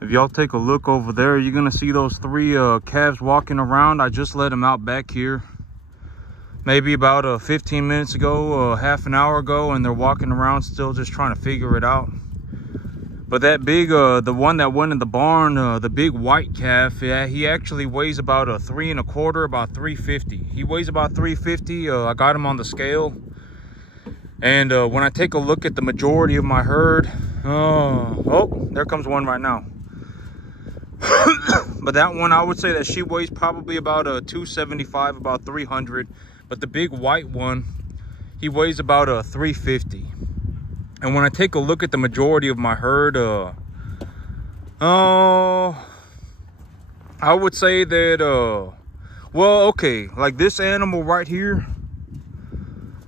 If y'all take a look over there, you're gonna see those three calves walking around. I just let them out back here maybe about 15 minutes ago, half an hour ago, and they're walking around still just trying to figure it out. But that big, the one that went in the barn, the big white calf, yeah, he actually weighs about 3 1/4, about 350. He weighs about 350. I got him on the scale. And when I take a look at the majority of my herd, oh, there comes one right now. But that one, I would say that she weighs probably about 275, about 300. But the big white one, he weighs about 350. And when I take a look at the majority of my herd, I would say that, well, okay, like this animal right here,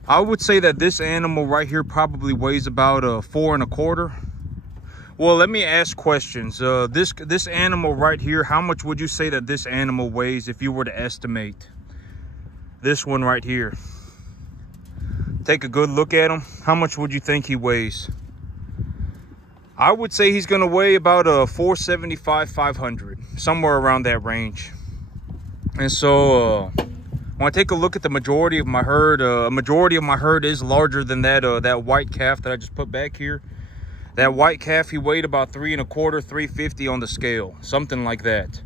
I would say that this animal right here probably weighs about 4 1/4. Well, let me ask questions. This animal right here, how much would you say that this animal weighs if you were to estimate? This one right here. Take a good look at him. How much would you think he weighs? I would say he's going to weigh about 475, 500, somewhere around that range. And so when I take a look at the majority of my herd, a majority of my herd is larger than that that white calf that I just put back here. That white calf, he weighed about 3 1/4, 350 on the scale, something like that.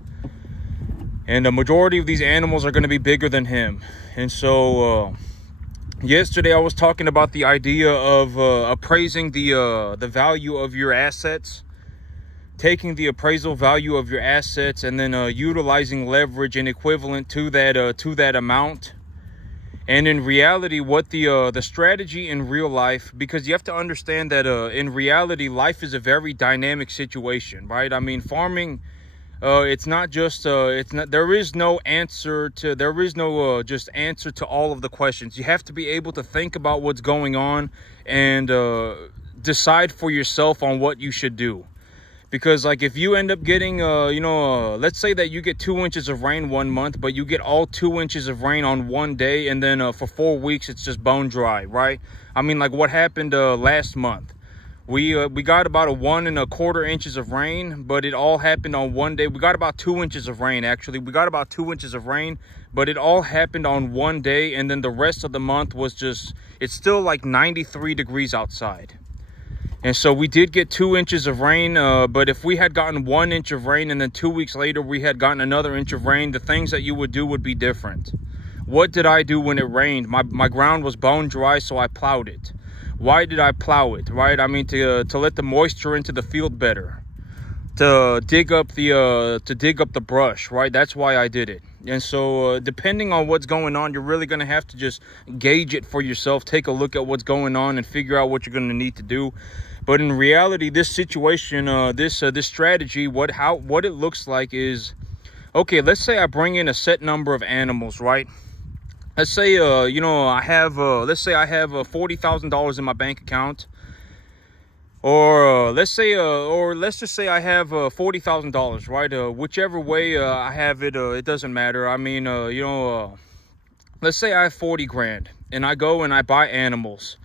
And the majority of these animals are going to be bigger than him. And so yesterday I was talking about the idea of appraising the value of your assets, taking the appraisal value of your assets and then utilizing leverage and equivalent to that amount. And in reality, what the strategy in real life, because you have to understand that in reality, life is a very dynamic situation, right? I mean, farming, it's not just there is no just answer to all of the questions. You have to be able to think about what's going on and decide for yourself on what you should do. Because like if you end up getting let's say that you get 2 inches of rain one month, but you get all 2 inches of rain on one day, and then for 4 weeks it's just bone dry, right? I mean, like what happened last month. We got about 1 1/4 inches of rain, but it all happened on one day. We got about 2 inches of rain, actually. We got about 2 inches of rain, but it all happened on one day. And then the rest of the month was just, it's still like 93 degrees outside. And so we did get 2 inches of rain, but if we had gotten 1 inch of rain and then 2 weeks later we had gotten another inch of rain, the things that you would do would be different. What did I do when it rained? My ground was bone dry, so I plowed it. Why did I plow it, right? I mean, to let the moisture into the field better, to dig up the brush, right? That's why I did it. And so depending on what's going on, you're really going to have to just gauge it for yourself, take a look at what's going on and figure out what you're going to need to do. But in reality, this situation, this strategy, what it looks like is, okay, let's say I bring in a set number of animals, right? Let's say, I have, let's say I have $40,000 in my bank account, or let's just say I have $40,000, right? Whichever way I have it, it doesn't matter. I mean, let's say I have 40 grand and I go and I buy animals.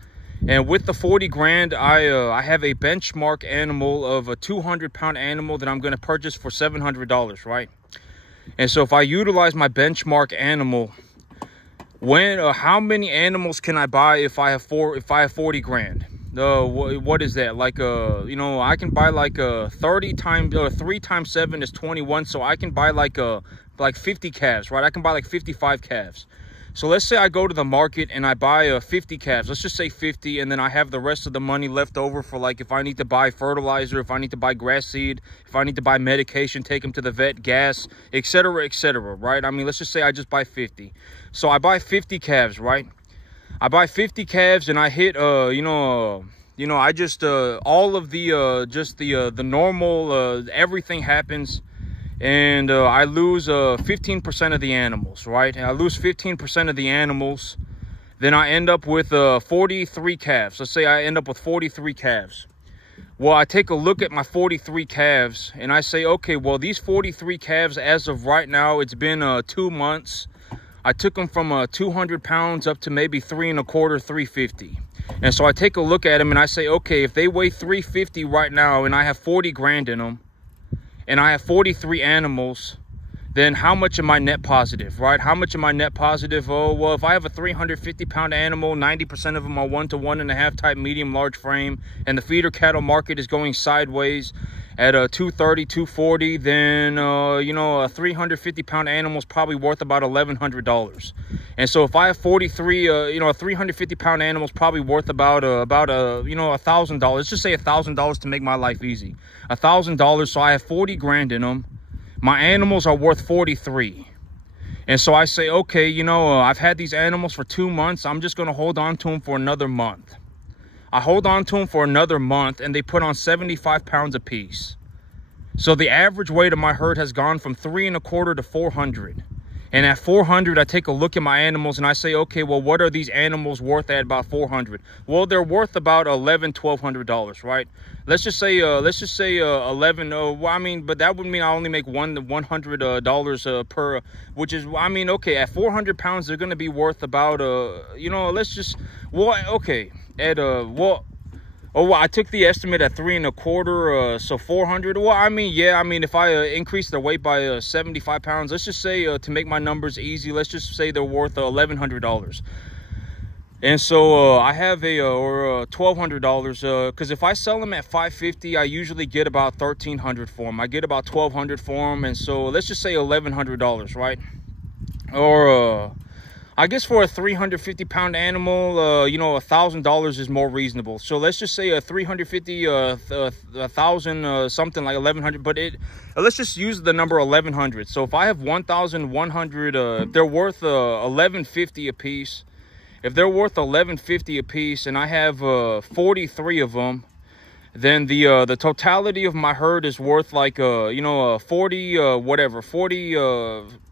And with the 40 grand, I have a benchmark animal of a 200-pound animal that I'm going to purchase for $700, right? And so if I utilize my benchmark animal, how many animals can I buy if I have 40 grand? What is that? Like I can buy like 30 times 3 times 7 is 21, so I can buy like 50 calves, right? I can buy like 55 calves. So let's say I go to the market and I buy 50 calves. Let's just say 50, and then I have the rest of the money left over for like if I need to buy fertilizer, if I need to buy grass seed, if I need to buy medication, take them to the vet, gas, etc., right? I mean, let's just say I just buy 50. So I buy 50 calves, right? I buy 50 calves and I hit I just all of the normal everything happens. And I lose 15% of the animals, right? I lose 15% of the animals. Then I end up with 43 calves. Let's say I end up with 43 calves. Well, I take a look at my 43 calves and I say, okay, well, these 43 calves, as of right now, it's been 2 months. I took them from 200 pounds up to maybe 3 1/4, 350. And so I take a look at them and I say, okay, if they weigh 350 right now and I have 40 grand in them, and I have 43 animals, then how much am I net positive, right? How much am I net positive? Oh, well, if I have a 350-pound animal, 90% of them are 1 to 1.5 type medium large frame, and the feeder cattle market is going sideways at 230, 240, then you know, a 350-pound animal is probably worth about $1,100. And so if I have 43, you know, a 350-pound animal is probably worth about you know, $1,000. Let's just say $1,000 to make my life easy. $1,000. So I have 40 grand in them. My animals are worth 43. And so I say, okay, you know, I've had these animals for 2 months. I'm just going to hold on to them for another month. I hold on to them for another month, and they put on 75 pounds apiece. So the average weight of my herd has gone from 3.25 to 400. And at 400, I take a look at my animals and I say, okay, well, what are these animals worth at about 400? Well, they're worth about $1,200, right? Let's just say 11. Well, I mean, but that would mean I only make $100 per, which is, I mean, okay, at 400 pounds, they're going to be worth about, you know, let's just, well, okay, at, well, oh, well, I took the estimate at 3.25, so 400. Well, I mean, yeah, I mean, if I increase their weight by 75 pounds, let's just say, to make my numbers easy, let's just say they're worth $1,100. And so I have a or $1,200, because if I sell them at $550, I usually get about $1,300 for them. I get about $1,200 for them, and so let's just say $1,100, right? Or I guess for a 350-pound animal, you know, $1,000 is more reasonable. So let's just say a 350, 1,000, something like 1,100. But let's just use the number 1,100. So if I have 1,100, they're worth 1,150 a piece. If they're worth 1,150 a piece, and I have 43 of them, then the totality of my herd is worth like you know, 40 whatever, 40.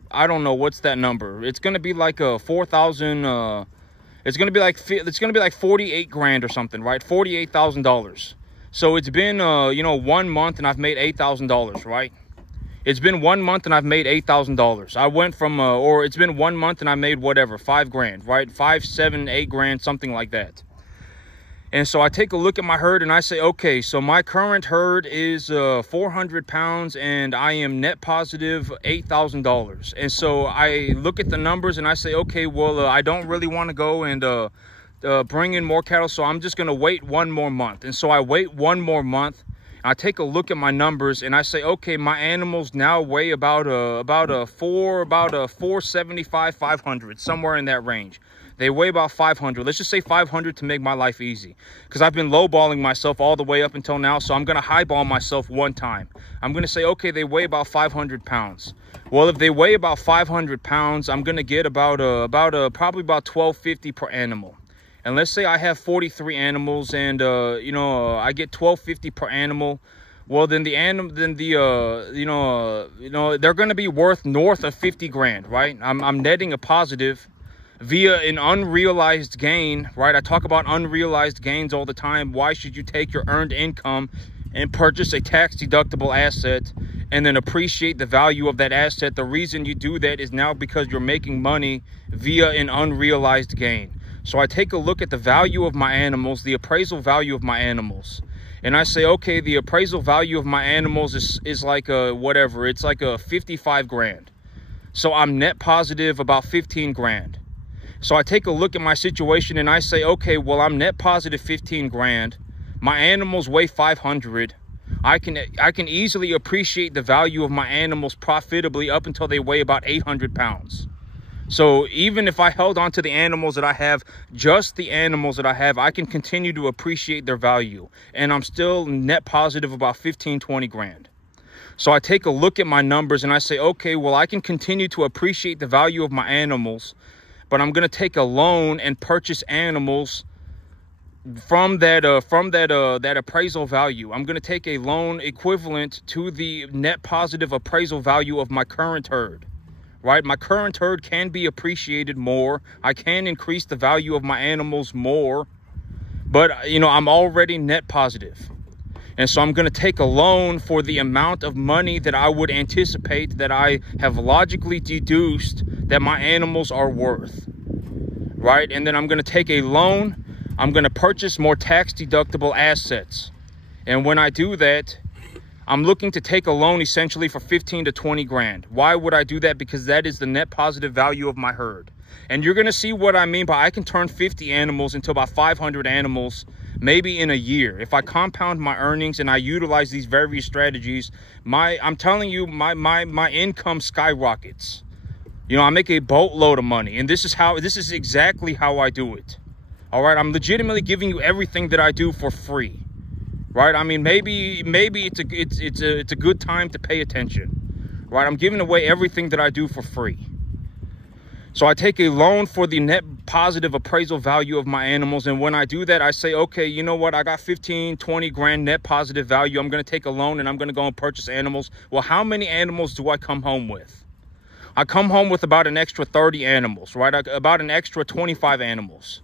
I don't know what's that number. It's gonna be like 4,000. It's gonna be like 48 grand or something, right? $48,000. So it's been you know, 1 month and I've made $8,000, right? It's been 1 month and I've made $8,000. I went from or it's been 1 month and I made whatever, 5 grand, right? 5, 7, 8 grand, something like that. And so I take a look at my herd and I say, okay, so my current herd is 400 pounds and I am net positive $8,000. And so I look at the numbers and I say, okay, well, I don't really want to go and bring in more cattle, so I'm just going to wait 1 more month. And so I wait 1 more month. I take a look at my numbers and I say, okay, my animals now weigh about 475, 500, somewhere in that range. They weigh about 500. Let's just say 500 to make my life easy, because I've been lowballing myself all the way up until now. So I'm going to highball myself one time. I'm going to say, okay, they weigh about 500 pounds. Well, if they weigh about 500 pounds, I'm going to get about probably about $1,250 per animal. And let's say I have 43 animals and, you know, I get $1,250 per animal. Well, then they're going to be worth north of 50 grand, right? I'm netting a positive via an unrealized gain, right? I talk about unrealized gains all the time. Why should you take your earned income and purchase a tax-deductible asset and then appreciate the value of that asset? The reason you do that is now because you're making money via an unrealized gain. So I take a look at the value of my animals, the appraisal value of my animals, and I say, okay, the appraisal value of my animals is like whatever, it's like a 55 grand. So I'm net positive about 15 grand. So I take a look at my situation and I say, okay, well, I'm net positive 15 grand. My animals weigh 500. I can easily appreciate the value of my animals profitably up until they weigh about 800 pounds. So even if I held on to the animals that I have, just the animals that I have, I can continue to appreciate their value. And I'm still net positive about 15, 20 grand. So I take a look at my numbers and I say, okay, well, I can continue to appreciate the value of my animals, but I'm going to take a loan and purchase animals from that appraisal value. I'm going to take a loan equivalent to the net positive appraisal value of my current herd, right? My current herd can be appreciated more. I can increase the value of my animals more, but, you know, I'm already net positive. And so I'm going to take a loan for the amount of money that I would anticipate that I have logically deduced that my animals are worth, right? And then I'm going to take a loan. I'm going to purchase more tax deductible assets. And when I do that, I'm looking to take a loan essentially for 15 to 20 grand. Why would I do that? Because that is the net positive value of my herd. And you're going to see what I mean by I can turn 50 animals into about 500 animals maybe in a year. If I compound my earnings and I utilize these various strategies, I'm telling you, my income skyrockets. You know, I make a boatload of money, and this is exactly how I do it. All right, I'm legitimately giving you everything that I do for free. Right? I mean, maybe it's a good time to pay attention. Right? I'm giving away everything that I do for free. So I take a loan for the net positive appraisal value of my animals. And when I do that, I say, okay, you know what? I got 15, 20 grand net positive value. I'm going to take a loan and I'm going to go and purchase animals. Well, how many animals do I come home with? I come home with about an extra 30 animals, right? About an extra 25 animals.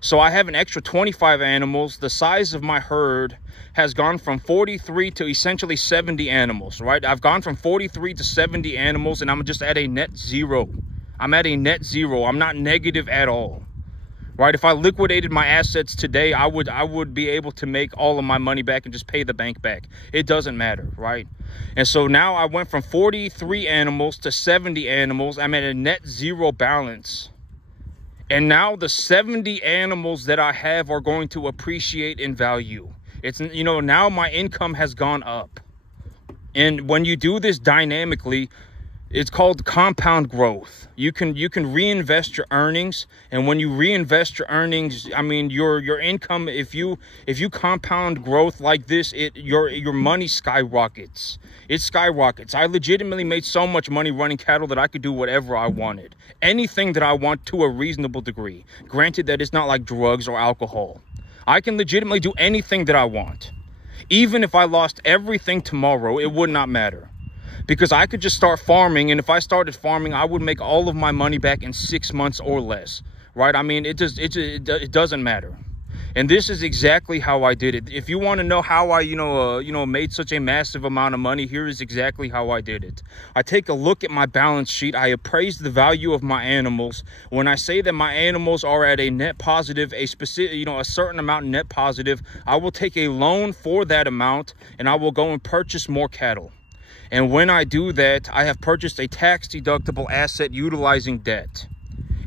So I have an extra 25 animals. The size of my herd has gone from 43 to essentially 70 animals, right? I've gone from 43 to 70 animals, and I'm just at a net zero. I'm at a net zero. I'm not negative at all, right? If I liquidated my assets today, I would be able to make all of my money back and just pay the bank back. It doesn't matter, right? And so now I went from 43 animals to 70 animals. I'm at a net zero balance. And now the 70 animals that I have are going to appreciate in value. It's, you know, now my income has gone up. And when you do this dynamically, it's called compound growth. You can reinvest your earnings, and when you reinvest your earnings, I mean your income, if you compound growth like this, your money skyrockets. It skyrockets. I legitimately made so much money running cattle that I could do whatever I wanted. Anything that I want to a reasonable degree. Granted that it's not like drugs or alcohol. I can legitimately do anything that I want. Even if I lost everything tomorrow, it would not matter. Because I could just start farming, and if I started farming, I would make all of my money back in 6 months or less, right? I mean, it doesn't matter. And this is exactly how I did it. If you want to know how I, made such a massive amount of money, here is exactly how I did it. I take a look at my balance sheet. I appraise the value of my animals. When I say that my animals are at a net positive, a specific, a certain amount net positive, I will take a loan for that amount, and I will go and purchase more cattle. And when I do that, I have purchased a tax-deductible asset utilizing debt.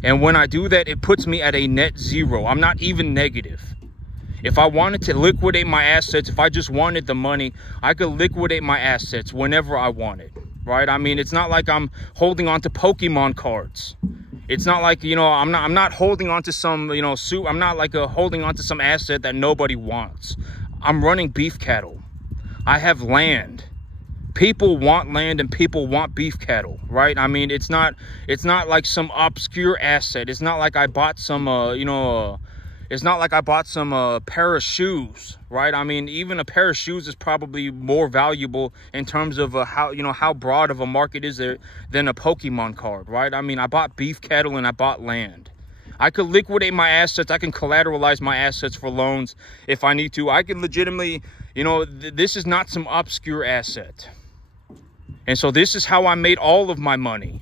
And when I do that, it puts me at a net zero. I'm not even negative. If I wanted to liquidate my assets, if I just wanted the money, I could liquidate my assets whenever I wanted, right? I mean, it's not like I'm holding on to Pokemon cards. It's not like, I'm not holding on to some, I'm not like holding on to some asset that nobody wants. I'm running beef cattle. I have land. People want land and people want beef cattle, right? I mean, it's not like some obscure asset. It's not like I bought some, it's not like I bought some pair of shoes, right? I mean, even a pair of shoes is probably more valuable in terms of how broad of a market is there than a Pokemon card, right? I mean, I bought beef cattle and I bought land. I could liquidate my assets. I can collateralize my assets for loans if I need to. I can legitimately, this is not some obscure asset. And so this is how I made all of my money.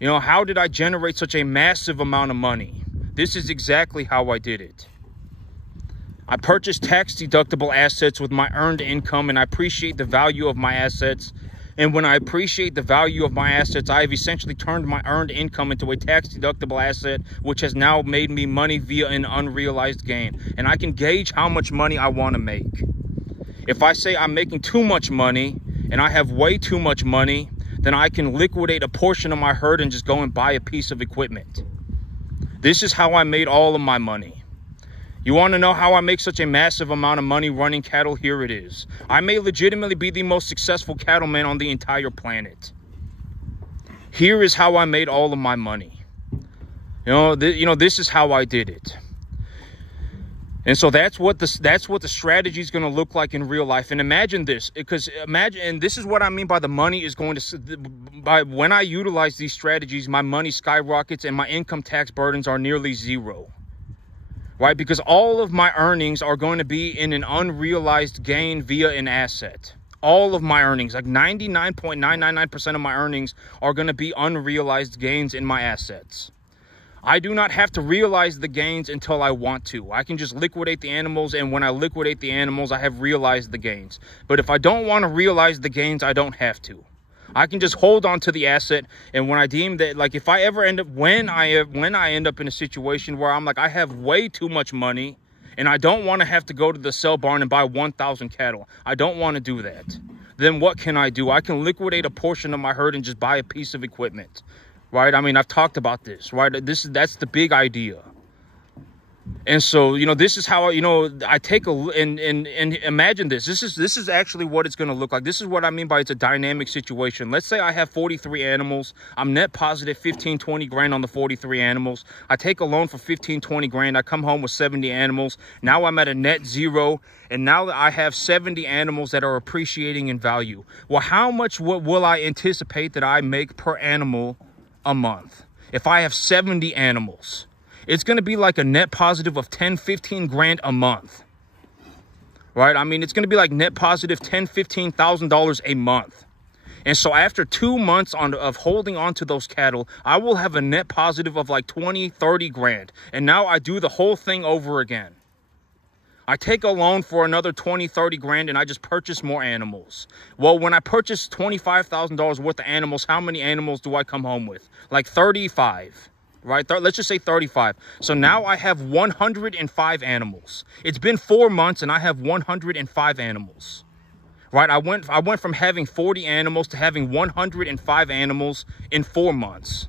How did I generate such a massive amount of money? This is exactly how I did it. I purchased tax-deductible assets with my earned income, and I appreciate the value of my assets. And when I appreciate the value of my assets, I have essentially turned my earned income into a tax-deductible asset, which has now made me money via an unrealized gain. And I can gauge how much money I want to make. If I say I'm making too much money, and I have way too much money, then I can liquidate a portion of my herd and just go and buy a piece of equipment. This is how I made all of my money. You want to know how I make such a massive amount of money running cattle? Here it is. I may legitimately be the most successful cattleman on the entire planet. Here is how I made all of my money. This is how I did it. And so that's what the strategy is going to look like in real life. And imagine this, and this is what I mean by the money is going to, when I utilize these strategies, my money skyrockets and my income tax burdens are nearly zero, right? Because all of my earnings are going to be in an unrealized gain via an asset. All of my earnings, like 99.999% of my earnings are going to be unrealized gains in my assets. I do not have to realize the gains until I want to. I can just liquidate the animals, and when I liquidate the animals, I have realized the gains. But if I don't want to realize the gains, I don't have to. I can just hold on to the asset, and when I deem that, like, if I ever end up, when I end up in a situation where I'm like, I have way too much money, and I don't want to have to go to the sell barn and buy 1,000 cattle. I don't want to do that. Then what can I do? I can liquidate a portion of my herd and just buy a piece of equipment, right? I mean, I've talked about this, right? That's the big idea. And so, this is how, I take and imagine this. This is actually what it's going to look like. This is what I mean by it's a dynamic situation. Let's say I have 43 animals. I'm net positive 15, 20 grand on the 43 animals. I take a loan for 15, 20 grand. I come home with 70 animals. Now I'm at a net zero. And now that I have 70 animals that are appreciating in value. Well, how much will I anticipate that I make per animal a month? If I have 70 animals, it's going to be like a net positive of 10, 15 grand a month, right? I mean, it's going to be like net positive $10,000, $15,000 a month. And so after 2 months of holding on to those cattle, I will have a net positive of like 20, 30 grand. And now I do the whole thing over again. I take a loan for another 20, 30 grand and I just purchase more animals. Well, when I purchase $25,000 worth of animals, how many animals do I come home with? Like 35. Right? Let's just say 35. So now I have 105 animals. It's been 4 months and I have 105 animals. Right? I went from having 40 animals to having 105 animals in 4 months.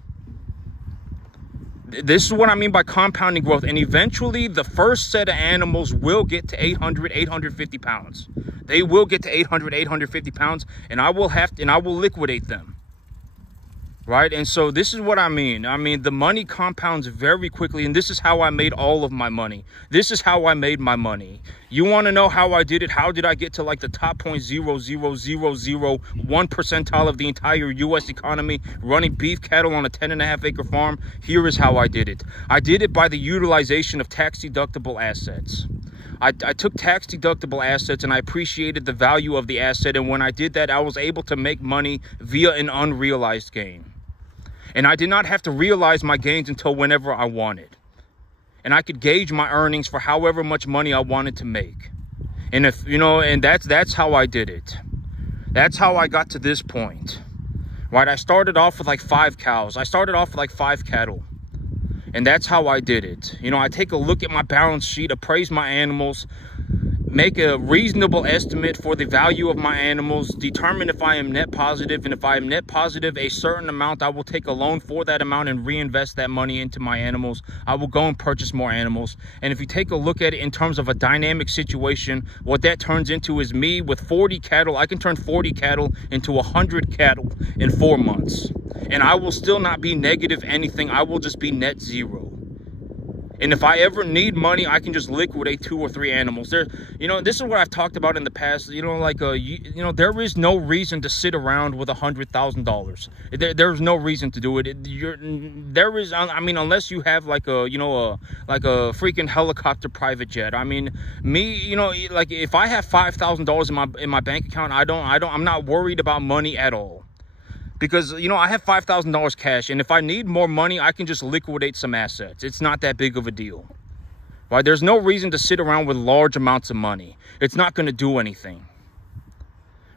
This is what I mean by compounding growth. And eventually the first set of animals will get to 800, 850 pounds. They will get to 800, 850 pounds, and I will liquidate them. Right? And so this is what I mean. I mean, the money compounds very quickly, and this is how I made all of my money. This is how I made my money. You want to know how I did it? How did I get to like the top 0.00001 percentile of the entire U.S. economy running beef cattle on a 10.5 acre farm? Here is how I did it. I did it by the utilization of tax-deductible assets. I took tax-deductible assets and I appreciated the value of the asset. And when I did that, I was able to make money via an unrealized gain. And I did not have to realize my gains until whenever I wanted. And I could gauge my earnings for however much money I wanted to make. And if, and that's how I did it. That's how I got to this point. Right? I started off with like 5 cows. I started off with like 5 cattle. And that's how I did it. I take a look at my balance sheet, appraise my animals, make a reasonable estimate for the value of my animals, determine if I am net positive. And if I am net positive a certain amount, I will take a loan for that amount and reinvest that money into my animals. I will go and purchase more animals. And if you take a look at it in terms of a dynamic situation, what that turns into is me with 40 cattle. I can turn 40 cattle into 100 cattle in 4 months. And I will still not be negative anything. I will just be net zero. And if I ever need money, I can just liquidate 2 or 3 animals. This is what I've talked about in the past. There is no reason to sit around with $100,000. There's no reason to do it. Unless you have like a freaking helicopter private jet. I mean, me, like if I have $5,000 in my bank account, I'm not worried about money at all. Because, I have $5,000 cash, and if I need more money, I can just liquidate some assets. It's not that big of a deal. Right? There's no reason to sit around with large amounts of money. It's not going to do anything.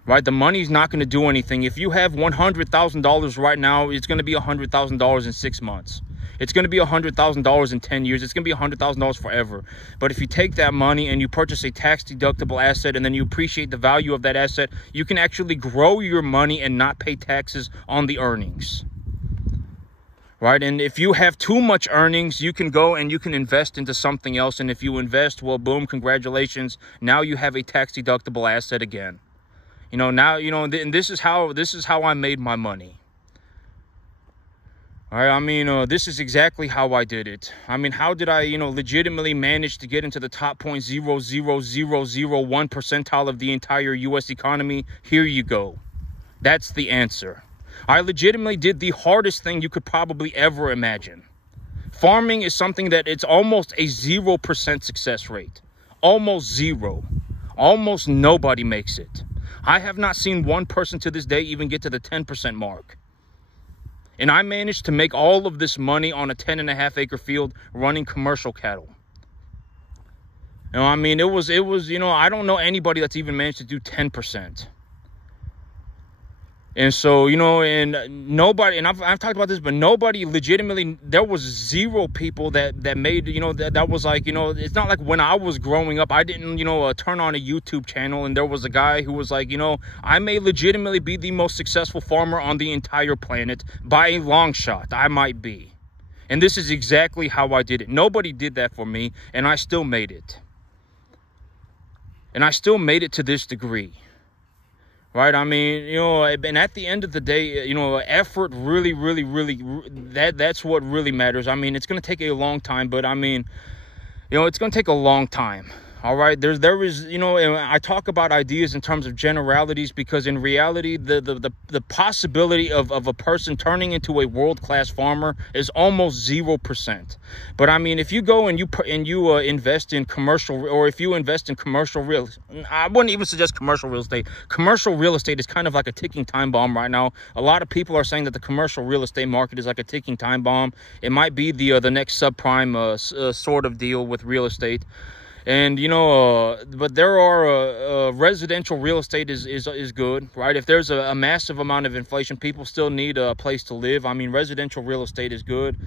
Right? The money's not going to do anything. If you have $100,000 right now, it's going to be $100,000 in 6 months. It's going to be $100,000 in 10 years. It's going to be $100,000 forever. But if you take that money and you purchase a tax-deductible asset and then you appreciate the value of that asset, you can actually grow your money and not pay taxes on the earnings. Right? And if you have too much earnings, you can go and you can invest into something else. And if you invest, well, boom, congratulations. Now you have a tax-deductible asset again. And this is how I made my money. All right, I mean, this is exactly how I did it. I mean, how did I, legitimately manage to get into the top 0.00001 percentile of the entire U.S. economy? Here you go. That's the answer. I legitimately did the hardest thing you could probably ever imagine. Farming is something that it's almost a 0% success rate. Almost zero. Almost nobody makes it. I have not seen one person to this day even get to the 10% mark. And I managed to make all of this money on a 10.5-acre field running commercial cattle. You know, I mean, it was, you know, I don't know anybody that's even managed to do 10%. And so, you know, and nobody, and I've talked about this, but nobody legitimately, there was zero people that made, you know, that was like, you know, it's not like when I was growing up, I didn't, you know, turn on a YouTube channel and there was a guy who was like, you know, I may legitimately be the most successful farmer on the entire planet by a long shot. I might be. And this is exactly how I did it. Nobody did that for me, and I still made it. And I still made it to this degree. Right? I mean, you know, and at the end of the day, you know, effort really, that's what really matters. I mean, it's going to take a long time, but I mean, you know, it's going to take a long time. All right. There is, you know, and I talk about ideas in terms of generalities because in reality, the possibility of a person turning into a world-class farmer is almost 0%. But I mean, if you go and you invest in commercial, or if you invest in commercial real, I wouldn't even suggest commercial real estate. Commercial real estate is kind of like a ticking time bomb right now. A lot of people are saying that the commercial real estate market is like a ticking time bomb. It might be the next subprime sort of deal with real estate. And, you know, but there are residential real estate is good, right? If there's a massive amount of inflation, people still need a place to live. I mean, residential real estate is good.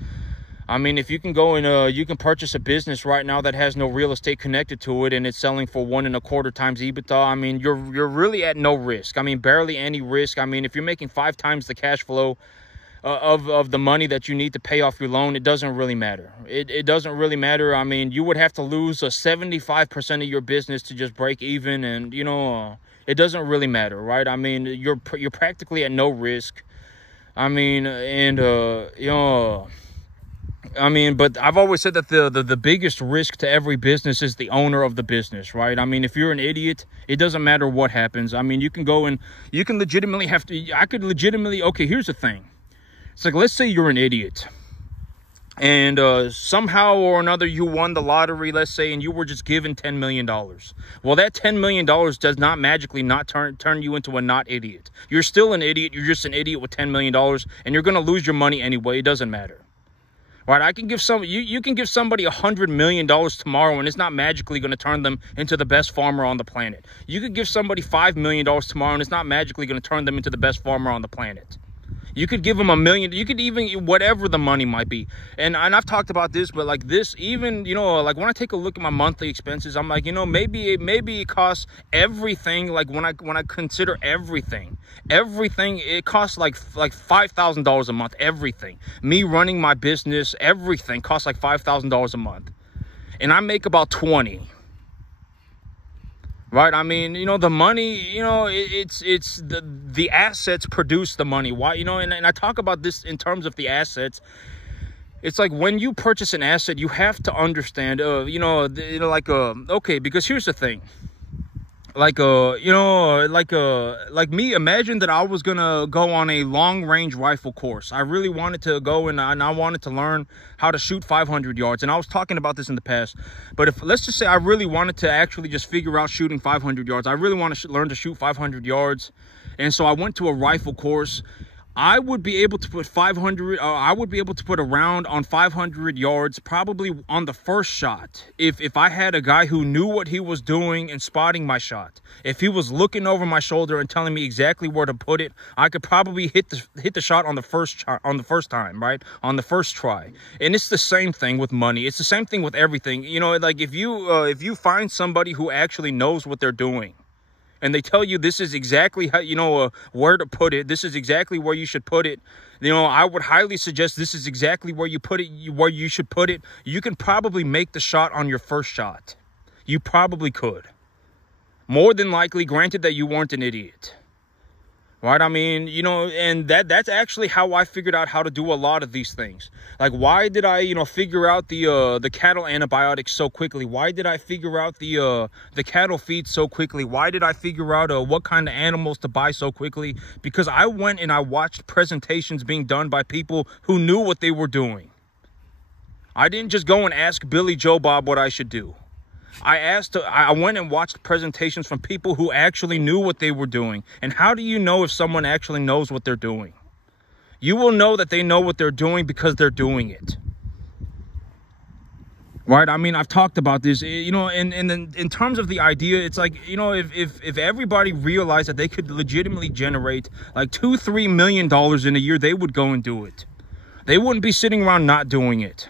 I mean, if you can go and you can purchase a business right now that has no real estate connected to it and it's selling for 1.25 times EBITDA, I mean, you're really at no risk. I mean, barely any risk. I mean, if you're making 5 times the cash flow of the money that you need to pay off your loan, it doesn't really matter. It doesn't really matter. I mean, you would have to lose 75% of your business to just break even, and you know, it doesn't really matter, right? I mean, you're practically at no risk. I mean, and you know, I mean, but I've always said that the biggest risk to every business is the owner of the business, right? I mean, if you're an idiot, it doesn't matter what happens. I mean, you can go and you can legitimately have to. I could legitimately. Okay, here's the thing. It's like, let's say you're an idiot and somehow or another you won the lottery, let's say, and you were just given $10 million. Well, that $10 million does not magically not turn you into a not idiot. You're still an idiot. You're just an idiot with $10 million, and you're going to lose your money anyway. It doesn't matter. Right? I can give you can give somebody $100 million tomorrow, and it's not magically going to turn them into the best farmer on the planet. You could give somebody $5 million tomorrow, and it's not magically going to turn them into the best farmer on the planet. You could give them $1 million. You could even, whatever the money might be. And I've talked about this, but like this, even, you know, like when I take a look at my monthly expenses, I'm like, you know, maybe it costs everything. Like when I consider everything, it costs like $5,000 a month. Everything. Me running my business, everything costs like $5,000 a month. And I make about 20. Right? I mean, you know, the money, you know, it's the assets produce the money. Why, you know, and I talk about this in terms of the assets. It's like when you purchase an asset, you have to understand, you know, like, okay, because here's the thing. Like, you know, like me, imagine that I was going to go on a long range rifle course. I really wanted to go and I wanted to learn how to shoot 500 yards. And I was talking about this in the past, but if, let's just say I really wanted to actually just figure out shooting 500 yards. I really want to learn to shoot 500 yards. And so I went to a rifle course. I would be able to put a round on 500 yards probably on the first shot if I had a guy who knew what he was doing and spotting my shot. If he was looking over my shoulder and telling me exactly where to put it, I could probably hit the shot on the first time, right? On the first try. And it's the same thing with money. It's the same thing with everything. You know, like if you find somebody who actually knows what they're doing, and they tell you this is exactly how, you know, where to put it. This is exactly where you should put it. You know, I would highly suggest this is exactly where you put it, where you should put it. You can probably make the shot on your first shot. You probably could. More than likely, granted that you weren't an idiot. Right? I mean, you know, and that's actually how I figured out how to do a lot of these things. Like, why did I, you know, figure out the cattle antibiotics so quickly? Why did I figure out the cattle feed so quickly? Why did I figure out what kind of animals to buy so quickly? Because I went and I watched presentations being done by people who knew what they were doing. I didn't just go and ask Billy Joe Bob what I should do. I went and watched presentations from people who actually knew what they were doing. And how do you know if someone actually knows what they're doing? You will know that they know what they're doing because they're doing it. Right? I mean, I've talked about this, you know, in terms of the idea, it's like, you know, if everybody realized that they could legitimately generate like $2-3 million in a year, they would go and do it. They wouldn't be sitting around not doing it.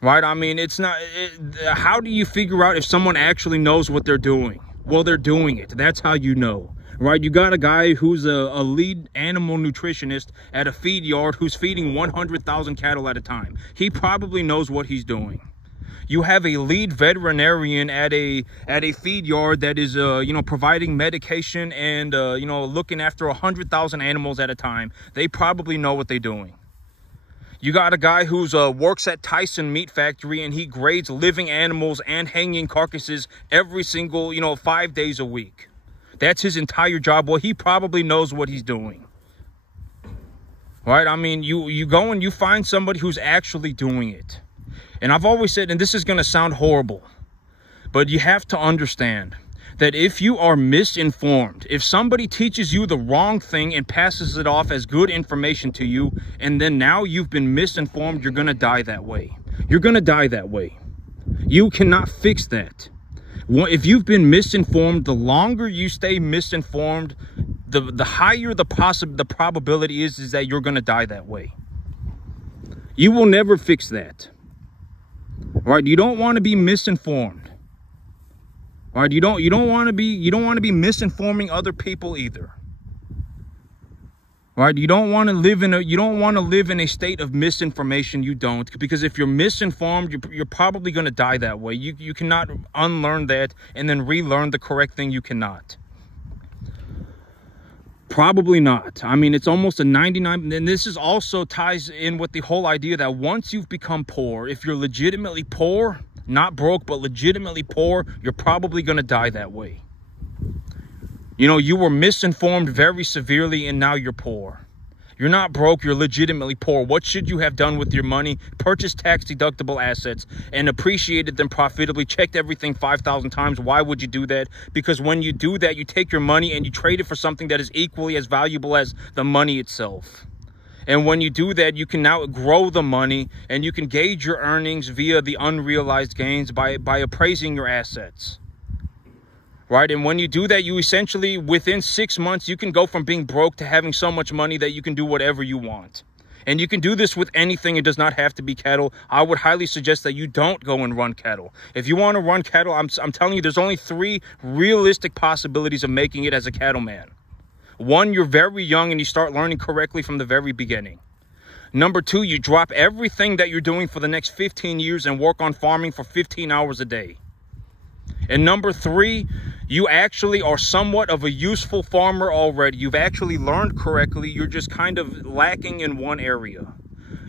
Right? I mean, it's not, how do you figure out if someone actually knows what they're doing? Well, they're doing it. That's how you know. Right? You got a guy who's a lead animal nutritionist at a feed yard who's feeding 100,000 cattle at a time. He probably knows what he's doing. You have a lead veterinarian at a feed yard that is, you know, providing medication and, you know, looking after 100,000 animals at a time. They probably know what they're doing. You got a guy who's works at Tyson Meat Factory, and he grades living animals and hanging carcasses every single, you know, 5 days a week. That's his entire job. Well, he probably knows what he's doing. Right? I mean, you go and you find somebody who's actually doing it. And I've always said, and this is going to sound horrible, but you have to understand that if you are misinformed, if somebody teaches you the wrong thing and passes it off as good information to you, and then now you've been misinformed, you're going to die that way. You're going to die that way. You cannot fix that. If you've been misinformed, the longer you stay misinformed, the higher the probability is that you're going to die that way. You will never fix that. Right? You don't want to be misinformed. Right? You don't want to be misinforming other people either. Right? You don't want to live in a state of misinformation. You don't, because if you're misinformed, you're probably going to die that way. You cannot unlearn that and then relearn the correct thing. You cannot. Probably not. I mean, it's almost a 99, and this is also ties in with the whole idea that once you've become poor, if you're legitimately poor, not broke, but legitimately poor, you're probably going to die that way. You know, you were misinformed very severely and now you're poor. You're not broke, you're legitimately poor. What should you have done with your money? Purchased tax-deductible assets and appreciated them profitably. Checked everything 5,000 times. Why would you do that? Because when you do that, you take your money and you trade it for something that is equally as valuable as the money itself. And when you do that, you can now grow the money and you can gauge your earnings via the unrealized gains by appraising your assets. Right? And when you do that, you essentially, within 6 months, you can go from being broke to having so much money that you can do whatever you want. And you can do this with anything. It does not have to be cattle. I would highly suggest that you don't go and run cattle. If you want to run cattle, I'm telling you, there's only 3 realistic possibilities of making it as a cattleman. 1, you're very young and you start learning correctly from the very beginning. Number 2, you drop everything that you're doing for the next 15 years and work on farming for 15 hours a day. And number 3, you actually are somewhat of a useful farmer already. You've actually learned correctly. You're just kind of lacking in one area.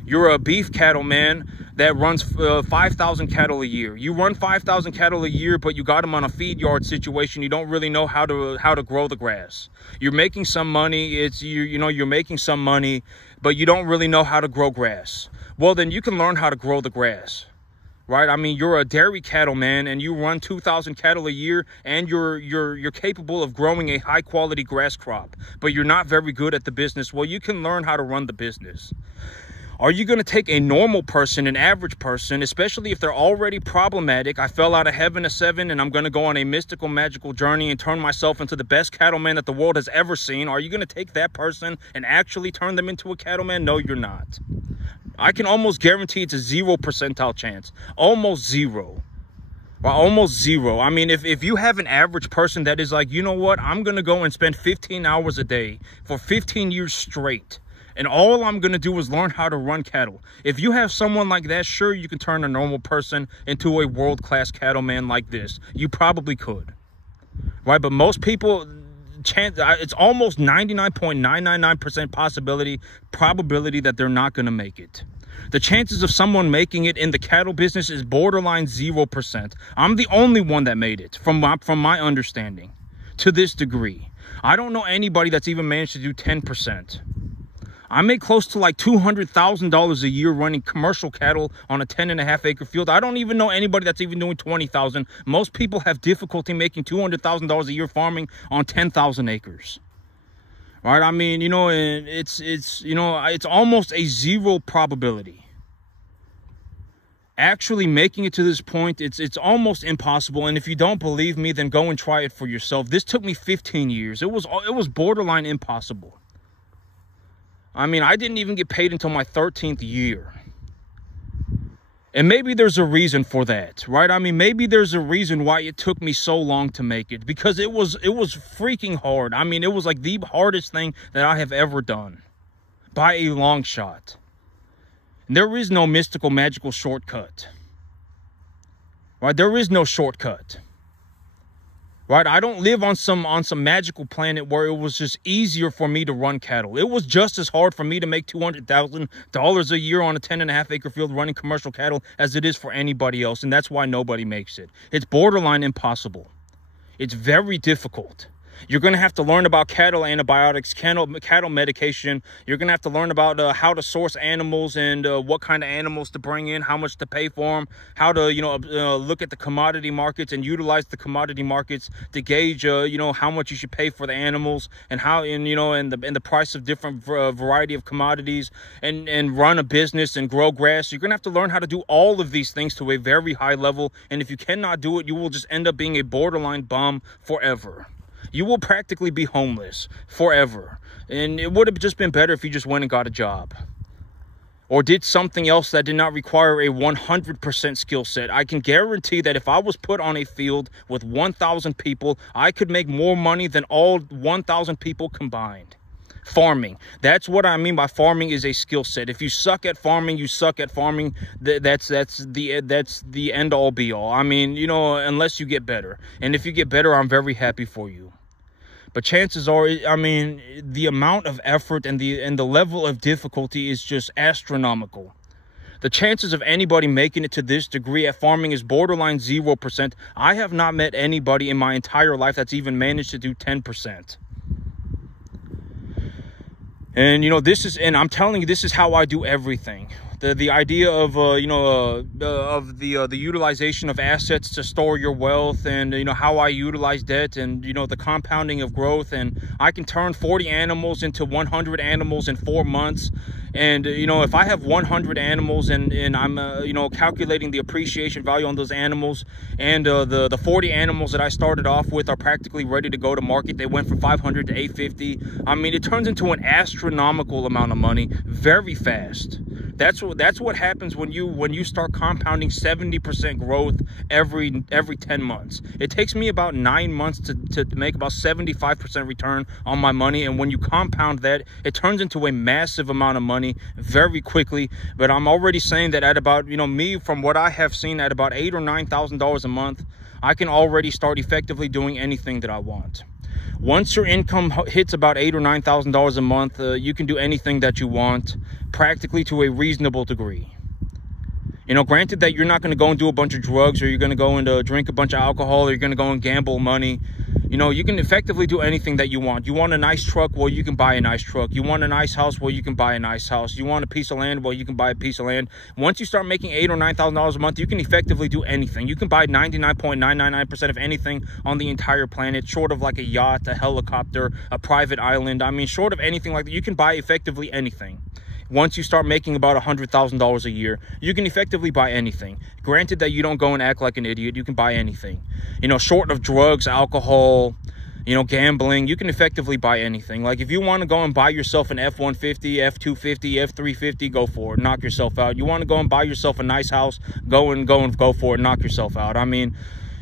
You're a beef cattleman that runs 5,000 cattle a year. You run 5,000 cattle a year, but you got them on a feed yard situation. You don't really know how to grow the grass. You're making some money. You're making some money, but you don't really know how to grow grass. Well, then you can learn how to grow the grass. Right? I mean, you're a dairy cattleman and you run 2,000 cattle a year and you're capable of growing a high quality grass crop, but you're not very good at the business. Well, you can learn how to run the business. Are you going to take a normal person, an average person, especially if they're already problematic? I fell out of heaven at 7 and I'm going to go on a mystical, magical journey and turn myself into the best cattleman that the world has ever seen. Are you going to take that person and actually turn them into a cattleman? No, you're not. I can almost guarantee it's a 0 percentile chance. Almost zero. Well, almost zero. I mean, if you have an average person that is like, you know what, I'm going to go and spend 15 hours a day for 15 years straight, and all I'm going to do is learn how to run cattle. If you have someone like that, sure, you can turn a normal person into a world-class cattleman like this. You probably could. Right? But most people, it's almost 99.999% probability that they're not going to make it. The chances of someone making it in the cattle business is borderline 0%. I'm the only one that made it from my understanding to this degree. I don't know anybody that's even managed to do 10%. I make close to like $200,000 a year running commercial cattle on a 10.5-acre field. I don't even know anybody that's even doing 20,000. Most people have difficulty making $200,000 a year farming on 10,000 acres. right? I mean, you know, and it's almost a zero probability. Actually making it to this point, it's almost impossible. And if you don't believe me, then go and try it for yourself. This took me 15 years. It was borderline impossible. I mean, I didn't even get paid until my 13th year. And maybe there's a reason for that, right? I mean, maybe there's a reason why it took me so long to make it, because it was freaking hard. I mean, it was like the hardest thing that I have ever done by a long shot. There is no mystical, magical shortcut, right? There is no shortcut, right? I don't live on some magical planet where it was just easier for me to run cattle. It was just as hard for me to make $200,000 a year on a 10.5 acre field running commercial cattle as it is for anybody else. And that's why nobody makes it. It's borderline impossible. It's very difficult. You're going to have to learn about cattle antibiotics, cattle medication. You're going to have to learn about how to source animals and what kind of animals to bring in, how much to pay for them, how to, look at the commodity markets and utilize the commodity markets to gauge, how much you should pay for the animals and how, and the price of different variety of commodities and run a business and grow grass. You're going to have to learn how to do all of these things to a very high level. And if you cannot do it, you will just end up being a borderline bum forever. You will practically be homeless forever. And it would have just been better if you just went and got a job or did something else that did not require a 100% skill set. I can guarantee that if I was put on a field with 1,000 people, I could make more money than all 1,000 people combined. Farming. That's what I mean by farming is a skill set. If you suck at farming, you suck at farming. That's the end all be all. I mean, unless you get better. And if you get better, I'm very happy for you. But chances are, I mean, the amount of effort and the level of difficulty is just astronomical. The chances of anybody making it to this degree at farming is borderline 0%. I have not met anybody in my entire life that's even managed to do 10%. And, and I'm telling you, this is how I do everything. The idea of, the utilization of assets to store your wealth and, how I utilize debt and, the compounding of growth. And I can turn 40 animals into 100 animals in 4 months. And, if I have 100 animals and I'm, calculating the appreciation value on those animals and the 40 animals that I started off with are practically ready to go to market. They went from 500 to 850. I mean, it turns into an astronomical amount of money very fast. That's what happens when you start compounding 70% growth every 10 months. It takes me about 9 months to make about 75% return on my money. And when you compound that, it turns into a massive amount of money very quickly. But I'm already saying that at about, me, from what I have seen, at about $8,000 or $9,000 a month, I can already start effectively doing anything that I want. Once your income hits about $8,000 or $9,000 a month, you can do anything that you want, practically to a reasonable degree. Granted that you're not going to go and do a bunch of drugs, or you're going to go and drink a bunch of alcohol, or you're going to go and gamble money. You can effectively do anything that you want. You want a nice truck? Well, you can buy a nice truck. You want a nice house? Well, you can buy a nice house. You want a piece of land? Well, you can buy a piece of land. Once you start making $8,000 or $9,000 a month, you can effectively do anything. You can buy 99.999% of anything on the entire planet, short of like a yacht, a helicopter, a private island. I mean, short of anything like that, you can buy effectively anything. Once you start making about $100,000 a year, you can effectively buy anything. Granted that you don't go and act like an idiot, you can buy anything. Short of drugs, alcohol, gambling, you can effectively buy anything. Like if you want to go and buy yourself an F-150, F-250, F-350, go for it, knock yourself out. You want to go and buy yourself a nice house, go for it, knock yourself out. I mean,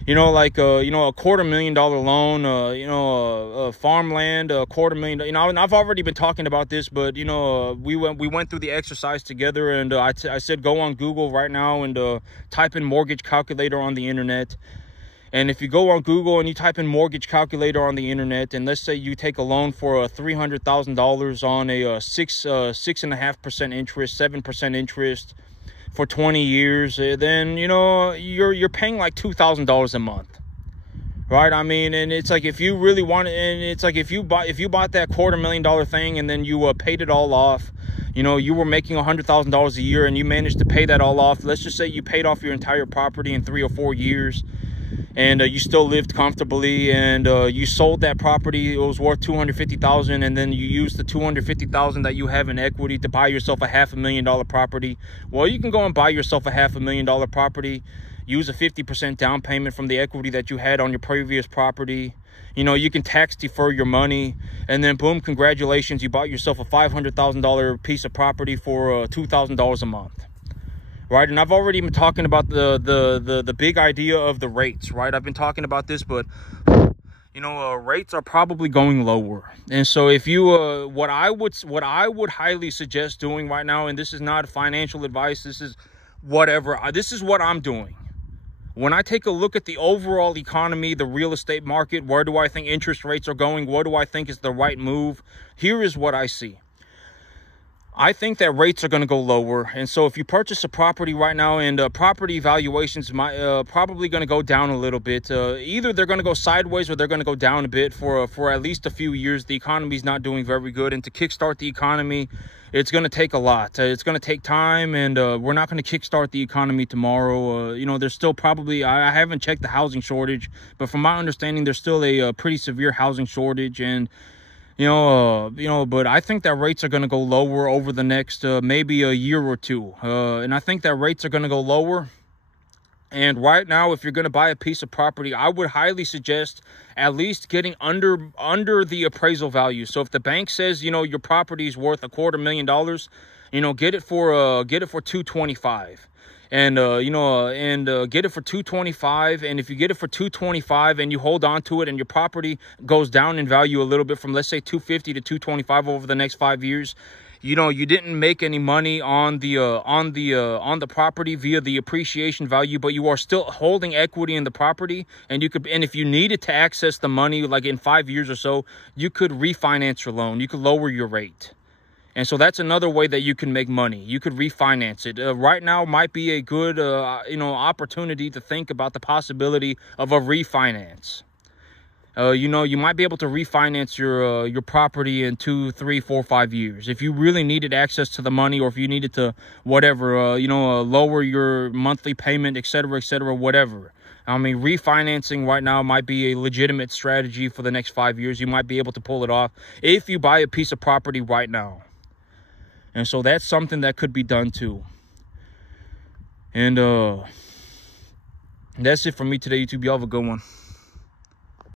a $250,000 loan, farmland, $250,000. And I've already been talking about this, but we went through the exercise together, and I said go on Google right now and type in mortgage calculator on the internet. And if you go on Google and you type in mortgage calculator on the internet, and let's say you take a loan for $300,000 on a 6.5% interest, 7% interest for 20 years, then you're paying like $2,000 a month, right? I mean, and it's like if you really want it, and it's like if you bought that $250,000 thing and then you paid it all off, you were making $100,000 a year and you managed to pay that all off. Let's just say you paid off your entire property in 3 or 4 years. and you still lived comfortably, and you sold that property, it was worth $250,000, and then you used the $250,000 that you have in equity to buy yourself a $500,000 property. Well, you can go and buy yourself a $500,000 property, use a 50% down payment from the equity that you had on your previous property. You know, you can tax defer your money, and then boom, congratulations, you bought yourself a $500,000 piece of property for $2,000 a month. Right? And I've already been talking about the big idea of the rates, right? I've been talking about this, but you know, rates are probably going lower. And so if you what I would highly suggest doing right now, and this is not financial advice, this is whatever, this is what I'm doing. When I take a look at the overall economy, the real estate market, where do I think interest rates are going? What do I think is the right move? Here is what I see. I think that rates are going to go lower. And so if you purchase a property right now, and property valuations might probably going to go down a little bit. Either they're going to go sideways or they're going to go down a bit for at least a few years. The economy is not doing very good. And to kickstart the economy, it's going to take a lot. It's going to take time, and we're not going to kickstart the economy tomorrow. You know, there's still probably, I haven't checked the housing shortage, but from my understanding, there's still a pretty severe housing shortage. And but I think that rates are going to go lower over the next maybe a year or two. And I think that rates are going to go lower. And right now, if you're going to buy a piece of property, I would highly suggest at least getting under the appraisal value. So if the bank says, you know, your property is worth $250,000, you know, get it for $225,000. And get it for $225,000. And if you get it for $225,000 and you hold on to it, and your property goes down in value a little bit from, let's say, $250,000 to $225,000 over the next 5 years, you know, you didn't make any money on the property via the appreciation value, but you are still holding equity in the property, and if you needed to access the money, like in 5 years or so, you could refinance your loan. You could lower your rate. And so that's another way that you can make money. You could refinance it. Right now might be a good, opportunity to think about the possibility of a refinance. You might be able to refinance your property in 2, 3, 4, 5 years. If you really needed access to the money, or if you needed to, whatever, lower your monthly payment, etc., whatever. I mean, refinancing right now might be a legitimate strategy for the next 5 years. You might be able to pull it off if you buy a piece of property right now. And so that's something that could be done too. And that's it for me today, YouTube. Y'all have a good one.